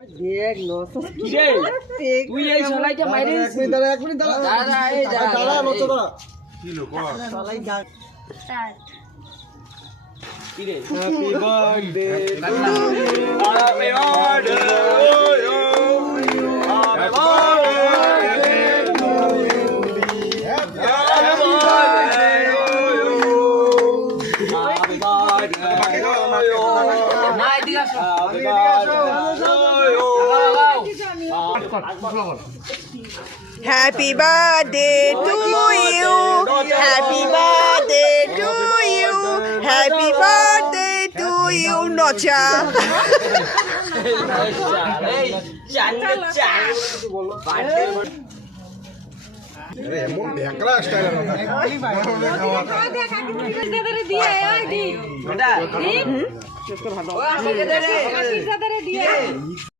দেখ নসস কি রে তুই এই শালাইটা মাইরে এক মিনিট দাঁড়া দাঁড়া এই দাঁড়া নতো দাঁড়া কি লোক সলাই গান কি রে happy birthday happy birthday Happy birthday to you. Happy birthday to you. Happy birthday to you, Nocha. এমন ঢেকলা স্টাইল দিয়ে